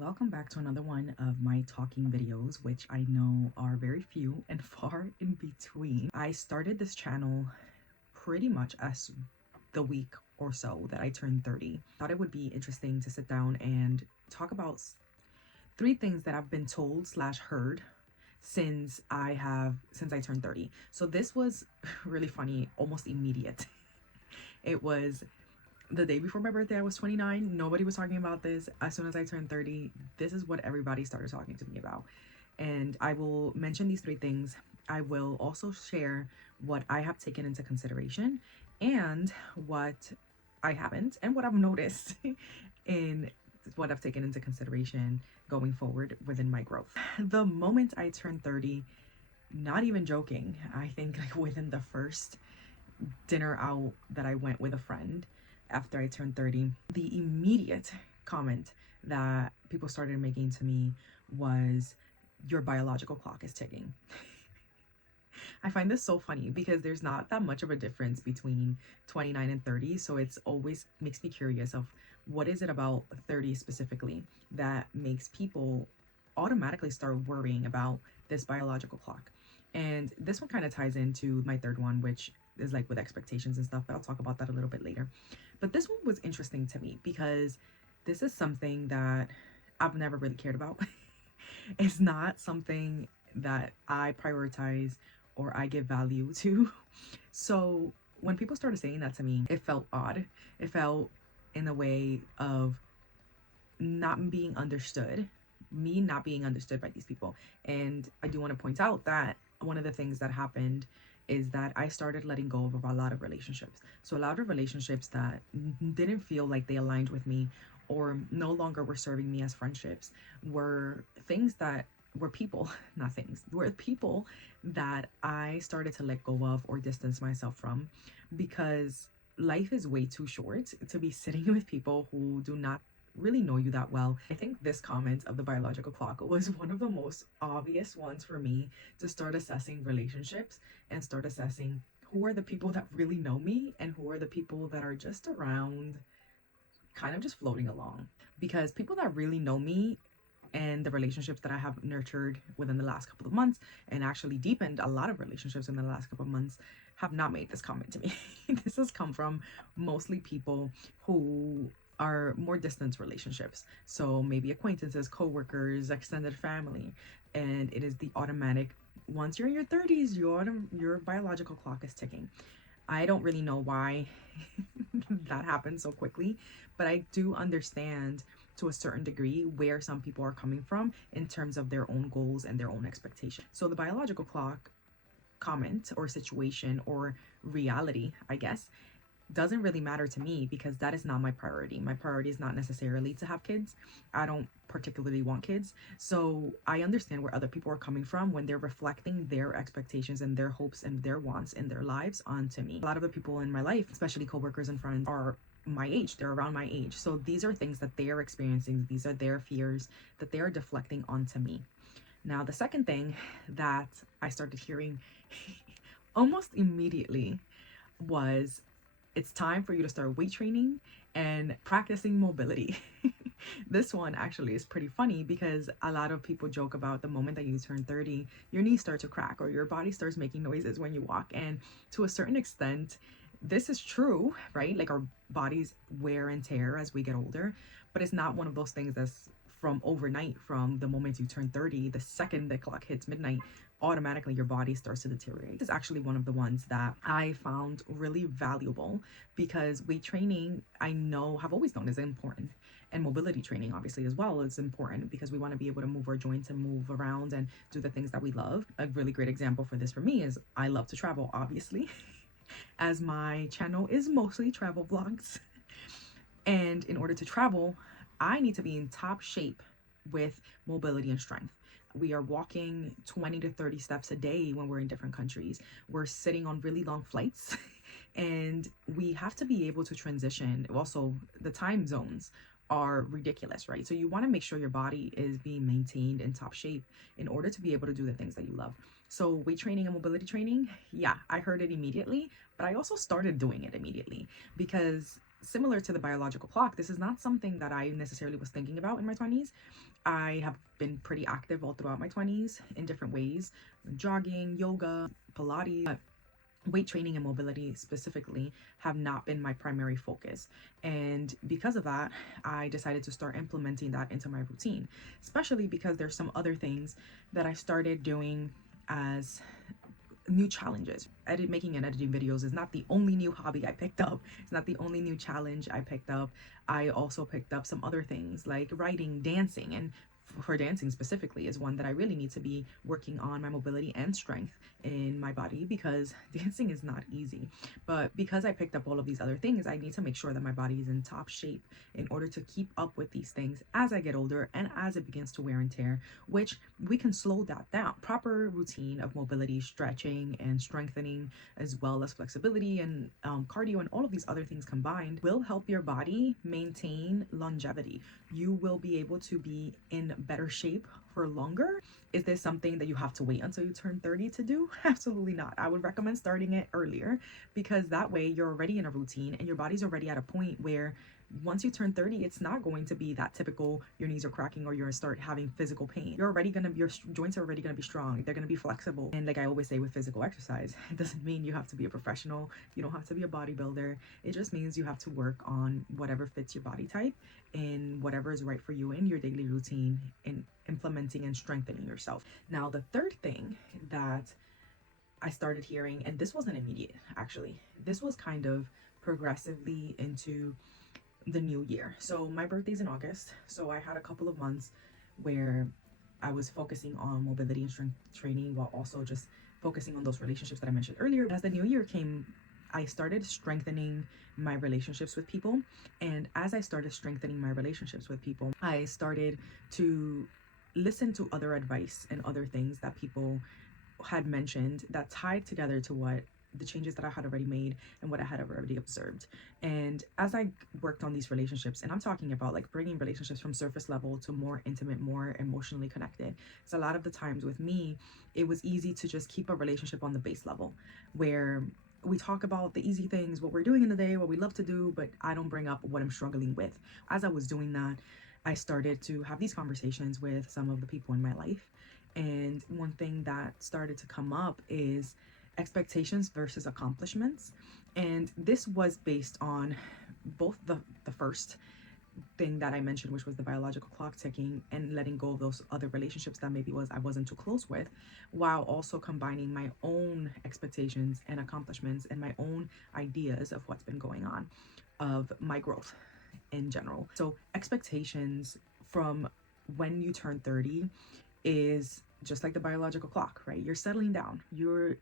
Welcome back to another one of my talking videos, which I know are very few and far in between. I started this channel pretty much as the week or so that I turned 30. Thought it would be interesting to sit down and talk about three things that I've been told slash heard since I turned 30. So this was really funny, almost immediate. It was the day before my birthday. I was 29. Nobody was talking about this. As soon as I turned 30, this is what everybody started talking to me about. And I will mention these three things. I will also share what I have taken into consideration and what I haven't, and what I've noticed in what I've taken into consideration going forward within my growth. The moment I turned 30, not even joking, I think like within the first dinner out that I went with a friend after I turned 30, the immediate comment that people started making to me was, your biological clock is ticking. I find this so funny because there's not that much of a difference between 29 and 30, so it's always makes me curious of what is it about 30 specifically that makes people automatically start worrying about this biological clock. And this one kind of ties into my third one, which is like with expectations and stuff, but I'll talk about that a little bit later. But this one was interesting to me because this is something that I've never really cared about. It's not something that I prioritize or I give value to. So when people started saying that to me, it felt odd. It felt in a way of not being understood, me not being understood by these people. And I do want to point out that one of the things that happened is that I started letting go of a lot of relationships. So a lot of relationships that didn't feel like they aligned with me or no longer were serving me as friendships were things that were people, not things, were people that I started to let go of or distance myself from, because life is way too short to be sitting with people who do not really know you that well. I think this comment of the biological clock was one of the most obvious ones for me to start assessing relationships and start assessing who are the people that really know me and who are the people that are just around kind of just floating along. Because people that really know me and the relationships that I have nurtured within the last couple of months and actually deepened a lot of relationships in the last couple of months have not made this comment to me. This has come from mostly people who are more distant relationships. So maybe acquaintances, co-workers, extended family. And it is the automatic, once you're in your 30s, your biological clock is ticking. I don't really know why that happened so quickly, but I do understand to a certain degree where some people are coming from in terms of their own goals and their own expectations. So the biological clock comment or situation or reality, I guess, doesn't really matter to me because that is not my priority. My priority is not necessarily to have kids. I don't particularly want kids. So I understand where other people are coming from when they're reflecting their expectations and their hopes and their wants in their lives onto me. A lot of the people in my life, especially coworkers and friends, are my age. They're around my age. So these are things that they are experiencing. These are their fears that they are deflecting onto me. Now, the second thing that I started hearing almost immediately was, it's time for you to start weight training and practicing mobility. This one actually is pretty funny because a lot of people joke about the moment that you turn 30, your knees start to crack or your body starts making noises when you walk. And to a certain extent, this is true, right? Like our bodies wear and tear as we get older, but it's not one of those things that's from overnight. From the moment you turn 30, the second the clock hits midnight, automatically your body starts to deteriorate. This is actually one of the ones that I found really valuable because weight training, I know, have always known is important. And mobility training obviously as well is important because we want to be able to move our joints and move around and do the things that we love. A really great example for this for me is I love to travel, obviously, as my channel is mostly travel vlogs. And in order to travel, I need to be in top shape with mobility and strength. We are walking 20 to 30 steps a day when we're in different countries. We're sitting on really long flights and we have to be able to transition. Also, the time zones are ridiculous, right? So you want to make sure your body is being maintained in top shape in order to be able to do the things that you love. So weight training and mobility training, yeah, I heard it immediately, but I also started doing it immediately because similar to the biological clock, this is not something that I necessarily was thinking about in my 20s. I have been pretty active all throughout my 20s in different ways: jogging, yoga, Pilates. Weight training and mobility specifically have not been my primary focus. And because of that, I decided to start implementing that into my routine, especially because there's some other things that I started doing as new challenges. Making and editing videos is not the only new hobby I picked up. It's not the only new challenge I picked up. I also picked up some other things like writing, dancing, and for dancing specifically is one that I really need to be working on my mobility and strength in my body, because dancing is not easy. But because I picked up all of these other things, I need to make sure that my body is in top shape in order to keep up with these things as I get older and as it begins to wear and tear, which we can slow that down. Proper routine of mobility, stretching, and strengthening, as well as flexibility and cardio and all of these other things combined, will help your body maintain longevity. You will be able to be in better shape for longer. Is this something that you have to wait until you turn 30 to do? Absolutely not. I would recommend starting it earlier, because that way you're already in a routine and your body's already at a point where once you turn 30, it's not going to be that typical your knees are cracking or you're gonna start having physical pain. Your joints are already gonna be strong. They're gonna be flexible. And like I always say with physical exercise, it doesn't mean you have to be a professional. You don't have to be a bodybuilder. It just means you have to work on whatever fits your body type and whatever is right for you in your daily routine, in implementing and strengthening yourself. Now, the third thing that I started hearing, and this wasn't immediate actually, this was kind of progressively into the new year. So my birthday's in August, so I had a couple of months where I was focusing on mobility and strength training while also just focusing on those relationships that I mentioned earlier. As the new year came, I started strengthening my relationships with people. And as I started strengthening my relationships with people, I started to listen to other advice and other things that people had mentioned that tied together to what the changes that I had already made and what I had already observed. And as I worked on these relationships, and I'm talking about like bringing relationships from surface level to more intimate, more emotionally connected. So a lot of the times with me, it was easy to just keep a relationship on the base level where we talk about the easy things, what we're doing in the day, what we love to do, but I don't bring up what I'm struggling with. As I was doing that, I started to have these conversations with some of the people in my life. And one thing that started to come up is expectations versus accomplishments. And this was based on both the first thing that I mentioned, which was the biological clock ticking and letting go of those other relationships that maybe I wasn't too close with, while also combining my own expectations and accomplishments and my own ideas of what's been going on, of my growth in general. So expectations from when you turn 30 is just like the biological clock, right? You're settling down. Majority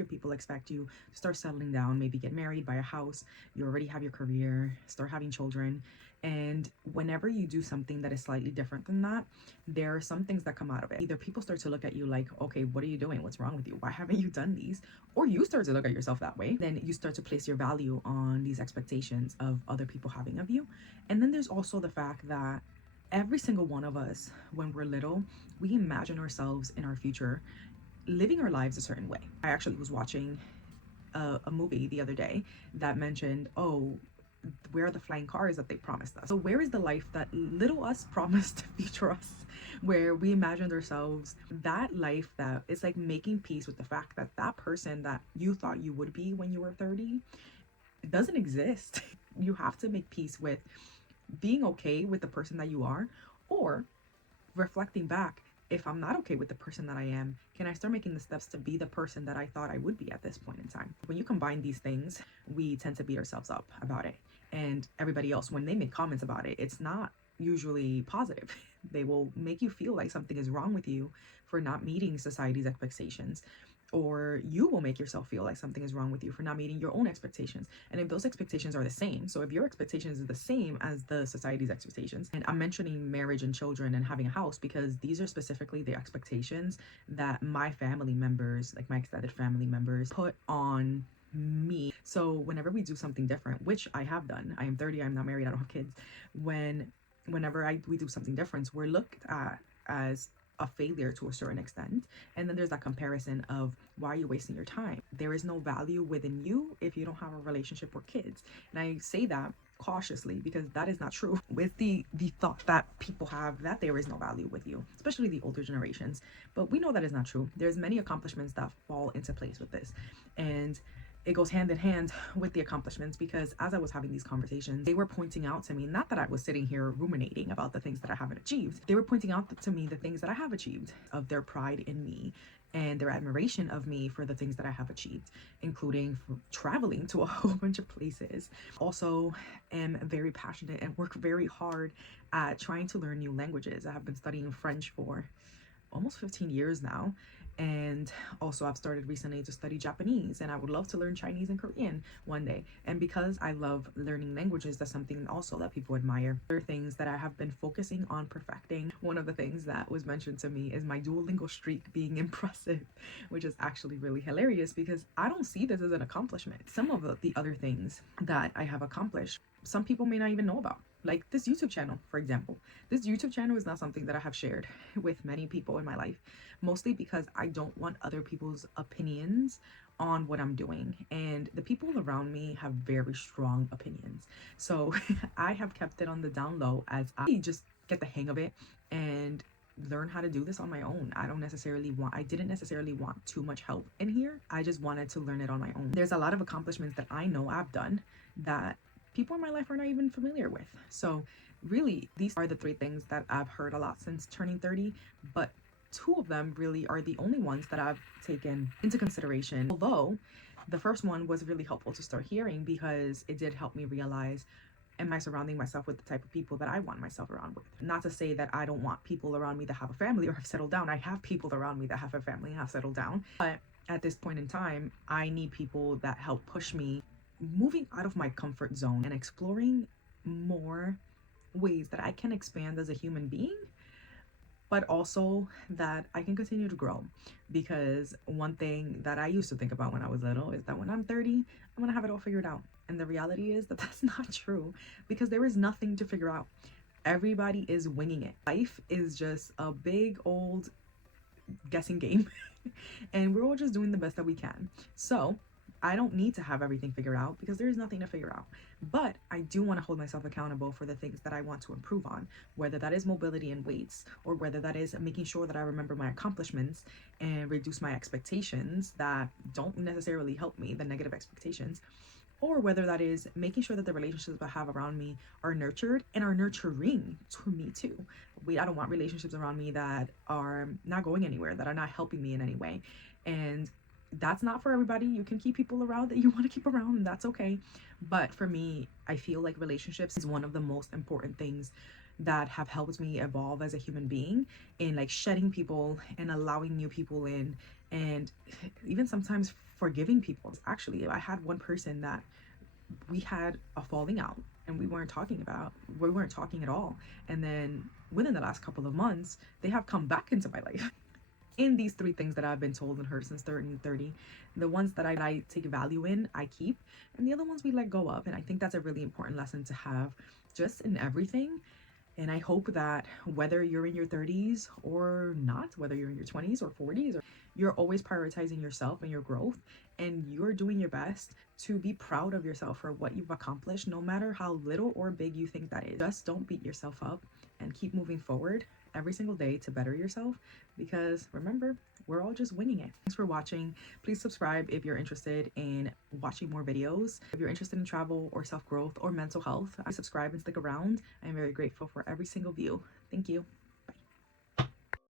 of people expect you to start settling down, maybe get married, buy a house, you already have your career, start having children. And whenever you do something that is slightly different than that, there are some things that come out of it. Either people start to look at you like, okay, what are you doing? What's wrong with you? Why haven't you done these? Or you start to look at yourself that way. Then you start to place your value on these expectations of other people having of you. And then there's also the fact that every single one of us, when we're little, we imagine ourselves in our future living our lives a certain way. I actually was watching a movie the other day that mentioned, oh, where are the flying cars that they promised us? So where is the life that little us promised future us, where we imagined ourselves that life that is like making peace with the fact that that person that you thought you would be when you were 30 doesn't exist. You have to make peace with being okay with the person that you are, or reflecting back, if I'm not okay with the person that I am, can I start making the steps to be the person that I thought I would be at this point in time? When you combine these things, we tend to beat ourselves up about it. And everybody else, when they make comments about it, it's not usually positive. They will make you feel like something is wrong with you for not meeting society's expectations, or you will make yourself feel like something is wrong with you for not meeting your own expectations. And if those expectations are the same, so if your expectations is the same as the society's expectations, and I'm mentioning marriage and children and having a house because these are specifically the expectations that my family members, like my extended family members, put on me. So whenever we do something different, which I have done, I am 30, I'm not married, I don't have kids, whenever we do something different, we're looked at as a failure to a certain extent. And then there's that comparison of, why are you wasting your time? There is no value within you if you don't have a relationship or kids. And I say that cautiously because that is not true. With the thought that people have that there is no value with you, especially the older generations, but we know that is not true. There's many accomplishments that fall into place with this, and it goes hand in hand with the accomplishments, because as I was having these conversations, they were pointing out to me, not that I was sitting here ruminating about the things that I haven't achieved, they were pointing out to me the things that I have achieved, of their pride in me and their admiration of me for the things that I have achieved, including traveling to a whole bunch of places. Also am very passionate and work very hard at trying to learn new languages. I have been studying French for almost 15 years now, and also I've started recently to study Japanese, and I would love to learn Chinese and Korean one day. And because I love learning languages, that's something also that people admire. Other things that I have been focusing on perfecting, one of the things that was mentioned to me is my Duolingo streak being impressive, which is actually really hilarious because I don't see this as an accomplishment. Some of the other things that I have accomplished, some people may not even know about. Like this YouTube channel, for example. This YouTube channel is not something that I have shared with many people in my life, mostly because I don't want other people's opinions on what I'm doing. And the people around me have very strong opinions. So I have kept it on the down low as I just get the hang of it and learn how to do this on my own. I didn't necessarily want too much help in here. I just wanted to learn it on my own. There's a lot of accomplishments that I know I've done that people in my life are not even familiar with. So really, these are the three things that I've heard a lot since turning 30, but two of them really are the only ones that I've taken into consideration. Although the first one was really helpful to start hearing because it did help me realize, am I surrounding myself with the type of people that I want myself around with? Not to say that I don't want people around me that have a family or have settled down. I have people around me that have a family and have settled down. But at this point in time, I need people that help push me moving out of my comfort zone and exploring more ways that I can expand as a human being, but also that I can continue to grow. Because one thing that I used to think about when I was little is that when I'm 30, I'm gonna have it all figured out. And the reality is that that's not true, because there is nothing to figure out. Everybody is winging it. Life is just a big old guessing game and we're all just doing the best that we can. So I don't need to have everything figured out because there is nothing to figure out. But I do want to hold myself accountable for the things that I want to improve on, whether that is mobility and weights, or whether that is making sure that I remember my accomplishments and reduce my expectations that don't necessarily help me, the negative expectations, or whether that is making sure that the relationships I have around me are nurtured and are nurturing to me too. I don't want relationships around me that are not going anywhere, that are not helping me in any way. And that's not for everybody. You can keep people around that you want to keep around, and that's okay. But for me, I feel like relationships is one of the most important things that have helped me evolve as a human being, in like shedding people and allowing new people in, and even sometimes forgiving people. Actually, I had one person that we had a falling out and we weren't talking at all, and then within the last couple of months they have come back into my life. In these three things that I've been told and heard since 30, the ones that I take value in, I keep, and the other ones we let go of. And I think that's a really important lesson to have just in everything. And I hope that whether you're in your 30s or not, whether you're in your 20s or 40s, or you're always prioritizing yourself and your growth, and you're doing your best to be proud of yourself for what you've accomplished, no matter how little or big you think that is. Just don't beat yourself up and keep moving forward every single day to better yourself, because remember, we're all just winging it. Thanks for watching. Please subscribe if you're interested in watching more videos. If you're interested in travel or self-growth or mental health, subscribe and stick around. I'm very grateful for every single view. Thank you.